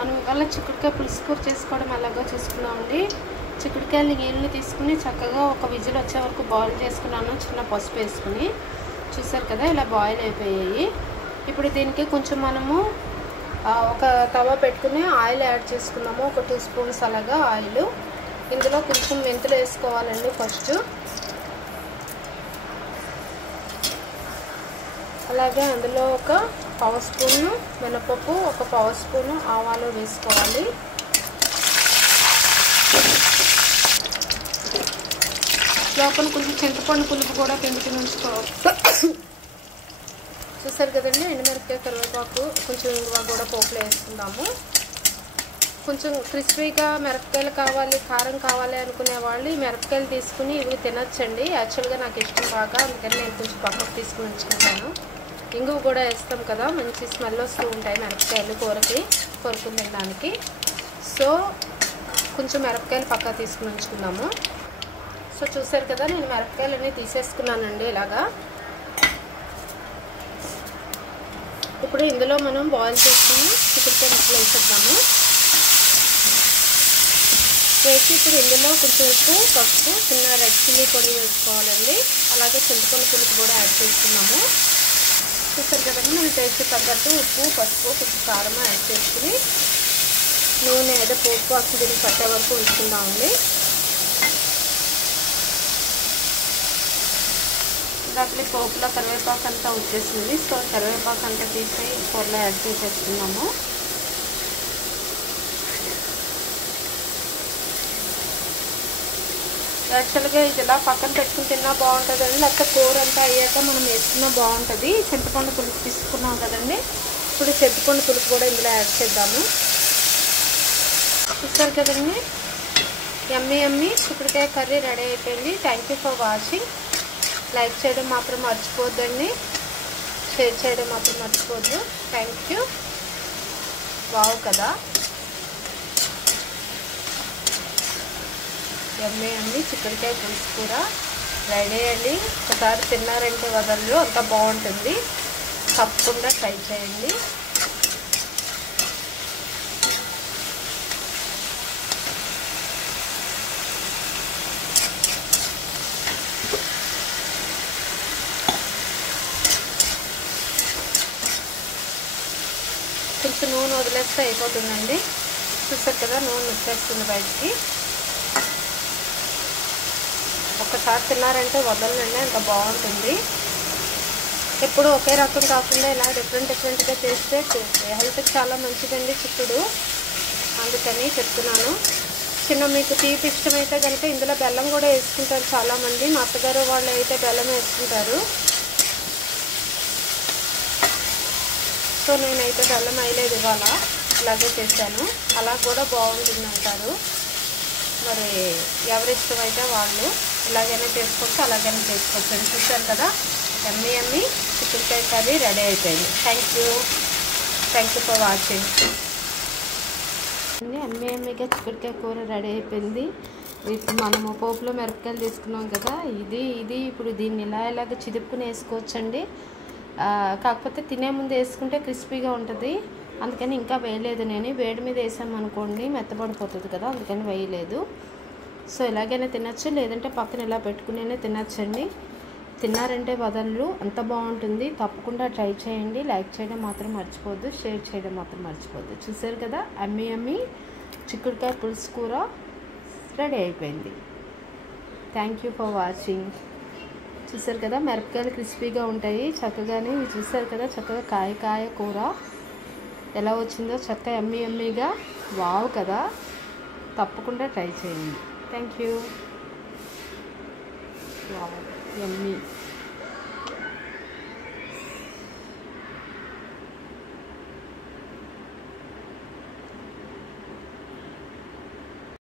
మనం ఇవాళ చిక్కుడుకాయ పులుసు కూర చేసుకోవడం ఎలాగో చూసుకున్నామండి. చిక్కుడుకాయలు నీళ్ళని తీసుకుని చక్కగా ఒక విజిల్ వచ్చే వరకు బాయిల్ చేసుకున్నాను, చిన్న పసుపు వేసుకుని. చూసారు కదా, ఇలా బాయిల్ అయిపోయాయి. ఇప్పుడు దీనికి కొంచెం మనము ఒక తవా పెట్టుకుని ఆయిల్ యాడ్ చేసుకున్నాము, ఒక 2 స్పూన్స్ అలాగా ఆయిల్. ఇందులో కొంచెం మెంతులు వేసుకోవాలండి ఫస్ట్. అలాగే అందులో ఒక 1/2 స్పూను మినపప్పు, ఒక 1/2 స్పూను ఆవాలు వేసుకోవాలి. లోపల కొంచెం చింతపండు పులుపు కూడా పిండుకుని ఉంచుకోవాలి. చూసారు కదండి, ఎండుమిరపకాయ, కరివేపాకు, కొంచెం ఇంగువ కూడా పోపులో వేసుకుందాము. కొంచెం క్రిస్పీగా మిరపకాయలు కావాలి, కారం కావాలి అనుకునే వాళ్ళు ఈ మిరపకాయలు తీసుకుని ఇవి తినొచ్చండి. యాక్చువల్గా నాకు ఇష్టం బాగా, అందుకని నేను కొంచెం పక్కకు తీసుకుని ఉంచుకుంటాను. ఇంగువ కూడా వేస్తాం కదా, మంచి స్మెల్ వస్తూ ఉంటాయి మిరపకాయలు కొరుకుని తినడానికి. సో కొంచెం మిరపకాయలు పక్కకు తీసుకుని ఉంచుకుందాము. సో చూసారు కదా, నేను మిరపకాయలన్నీ తీసేసుకున్నానండి ఇలాగా. ఇప్పుడు ఇందులో మనం బాయిల్ చేసుకుని చిక్కుడుకాయ ముక్కలు వేసేద్దాము. వేసి ఇప్పుడు ఇందులో కొంచెం ఉప్పు, పసుపు, చిన్న రెడ్ చిల్లీ పొడి వేసుకోవాలండి. అలాగే చింతపండు పులుపు కూడా యాడ్ చేసుకున్నాము. చూసారు కదండి, మనం టేస్ట్ తగ్గట్టు ఉప్పు, పసుపు, కొంచెం కారం యాడ్ చేసుకుని నూనె ఏదో పోపు అసలు దీనికి పట్టే వరకు ఉంచుకుందామండి. దాంట్లో పోపులో కరివేపాకు అంతా వచ్చేసింది. సో కరివేపాకు అంతా తీసి కూరలో యాడ్ చేసేసుకున్నాము. యాక్చువల్గా ఇది ఇలా పక్కన పెట్టుకుని తిన్నా బాగుంటుందండి, లేకపోతే కూర అంతా అయ్యాక మనం వేసుకున్నా బాగుంటుంది. చింతపండు పులుపు తీసుకున్నాం కదండి, ఇప్పుడు చింతపండు పులుపు కూడా ఇందులో యాడ్ చేద్దాము. చూస్తారు కదండి, యమ్మీ చిక్కుడుకాయ కర్రీ రెడీ అయిపోయింది. Thank you for watching. Like చేయడం మాత్రం మర్చిపోద్దండి, షేర్ చేయడం మాత్రం మర్చిపోద్దు. Thank you. వావ్ కదా, యమ్మీ చిక్కుడుకాయ పులుసు కూర రెడీ అండి. ఒకసారి తిన్నారంటే వదలరు, అంత బాగుంటుంది. తప్పకుండా ట్రై చేయండి. కొంచెం నూనె వదిలేస్తే అయిపోతుందండి. చూసారు కదా, నూనె వచ్చేస్తుంది బయటికి. ఒక్కసారి తిన్నారంటే వదలండి, అంత బాగుంటుంది. ఎప్పుడు ఒకే రకం కాకుండా ఇలా డిఫరెంట్గా చేస్తే హెల్త్కి చాలా మంచిదండి చిక్కుడు, అందుకని చెప్తున్నాను. మీకు తీపి ఇష్టమైతే కనుక ఇందులో బెల్లం కూడా వేసుకుంటారు చాలామంది. మా అత్తగారు వాళ్ళు అయితే బెల్లం వేసుకుంటారు. సో నేనైతే బెల్లం వేయలేదు, ఇవాళ ఇలాగే చేశాను. అలా కూడా బాగుంటుంది అంటారు. మరి ఎవరి ఇష్టమైతే వాళ్ళు ఇలాగైనా చేసుకోవచ్చు, అలాగైనా చేసుకోవచ్చు అని. చూసారు కదా, యమ్మీ చిక్కుడుకాయ కర్రీ రెడీ అయిపోయింది. Thank you for watching. యమ్మీగా చిక్కుడుకాయ కూర రెడీ అయిపోయింది. ఇప్పుడు మనము పోపులో మిరపకాయలు తీసుకున్నాం కదా, ఇది ఇప్పుడు దీన్ని ఇలాగ చిదుపుకుని వేసుకోవచ్చండి. కాకపోతే తినే ముందు వేసుకుంటే క్రిస్పీగా ఉంటుంది, అందుకని ఇంకా వేయలేదు నేను. వేడి మీద వేసామనుకోండి మెత్తబడిపోతుంది కదా, అందుకని వేయలేదు. సో ఇలాగైనా తినచ్చు, లేదంటే పక్కన ఇలా పెట్టుకునే తినచ్చండి. తిన్నారంటే వదలరు, అంత బాగుంటుంది. తప్పకుండా ట్రై చేయండి. లైక్ చేయడం మాత్రం మర్చిపోవద్దు, షేర్ చేయడం మాత్రం మర్చిపోవద్దు. చూసారు కదా, యమ్మీ చిక్కుడుకాయ పులుసు కూర రెడీ అయిపోయింది. Thank you for watching. చూసారు కదా, మిరపకాయలు క్రిస్పీగా ఉంటాయి చక్కగానే. చూసారు కదా, చక్కగా కాయ కూర ఎలా వచ్చిందో, చక్కగా యమ్మీగా. వావ్ కదా, తప్పకుండా ట్రై చేయండి. Thank you. Wow, yummy.